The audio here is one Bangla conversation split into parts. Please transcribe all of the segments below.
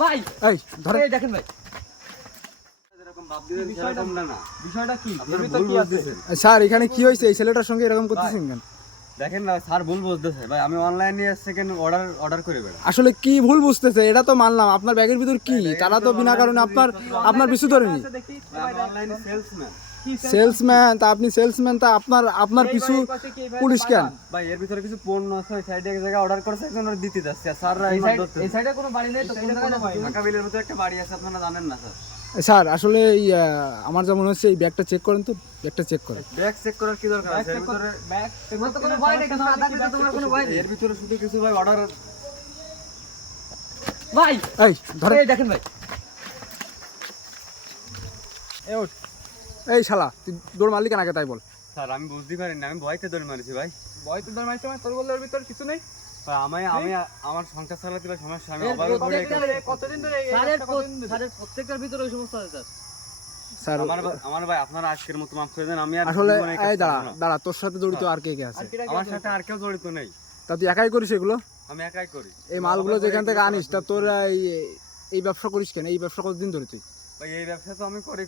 ভাই এই ধরে এই দেখেন ভাই এরকম ভাব দিবেন সেরকম না না বিষয়টা কি আপনারা এর ভিতর ভুল কি আছে বুঝতেছেন। স্যার এখানে কি হয়েছে এই ছেলেটার সঙ্গে এরকম করতেছেন কেন? দেখেন না স্যার ভুল বুঝতেছে ভাই, আমি অনলাইনে সেকেন্ড অর্ডার করে বেড়া। আসলে কি ভুল বুঝতেছে এটা তো মানলাম, আপনার ব্যাগের ভিতর কি? ব্যাগের তারা তো ভিতর বিনা online কারণে আপনার পিছু ধরেনি। দেখি আমি অনলাইনে সেলসম্যান সেলসম্যান তা আপনি সেলসম্যান তা আপনার পিছু পুলিশ কেন? ভাই, এর ভিতরে কিছু পণ্য আছে ওই সাইডে এক জায়গায় অর্ডার করছে, একজন ওর দিতে যাচ্ছে আর স্যাররা এই এই সাইড ধরতে। এই সাইডে কোনো বাড়ি নেই তো কোন জায়গায় ঢাকা বিলের মধ্যে একটা বাড়ি আছে, আপনারা জানেন না স্যার? স্যার আসলে আমার যা মনে হচ্ছে এই ব্যাগটা চেক করেন তো, ব্যাগটা চেক করেন। ব্যাগ চেক করার কি দরকার আছে? এর ভিতরে ব্যাগ তোমার তো কোনো ভয় নেই কেন আদা দিতে তোমার কোনো ভয় নেই এর ভিতরে শুধু কিছু ভাই অর্ডার। ভাই এই ধরে এই দেখেন ভাই এই ওঠ এই শালা তুই দৌড় মারলি কেন আগে তাই বল। স্যার আমি বুঝতে পারিনি, আমি ভয়তে দৌড় মারিছি ভাই। ভয় তো ধর্মাইছে তোর বললে ওর ভিতর কিছু নেই ভাই, আমি আমার সংসার চালাতে পারি সমস্যা, আমি এর অবাক করে কতদিন ধরে স্যারের প্রত্যেকটার ভিতরে ওই সমস্যা আছে স্যার স্যার আমার ভাই আপনারা আজকের মতো মাফ করে দেন, আমি আর আসলে জীবনে এই কাজ এই দাঁড়া করবো না। দাঁড়া তোর সাথে জড়িত আর কে কে আছে? আমার সাথে আর কেউ জড়িত নেই, তা তুই একাই করিস এগুলো? আমি একাই করি। এই মালগুলো যেখান থেকে আনিস তা তোর এই ব্যবসা করিস কেন? এই ব্যবসা কতদিন ধরে তুই? ভাই এই ব্যবসা তো আমি করি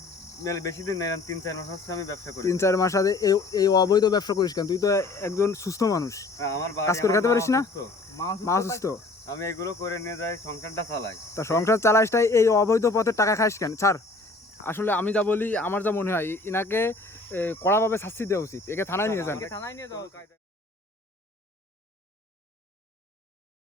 বেশি দিন নেই, 3-4 মাস হচ্ছে আমি ব্যবসা করি। 3-4 মাস আগে এই অবৈধ ব্যবসা করিস কেন? তুই তো একজন সুস্থ মানুষ, আমার বাড়ি, কাজ করে আমার খেতে পারিস মা না? অসুস্থ। মা সুস্থ, আমি এগুলো করে নিয়ে যাই, সংসারটা চালাই। তা সংসার চালাইসটাই এই অবৈধ পথে টাকা খাইস কেন? স্যার আসলে আমি যা বলি আমার যা মনে হয় ইনাকে কড়াভাবে শাস্তি দেওয়া উচিত, একে থানায় নিয়ে যান। থানায় নিয়ে যাও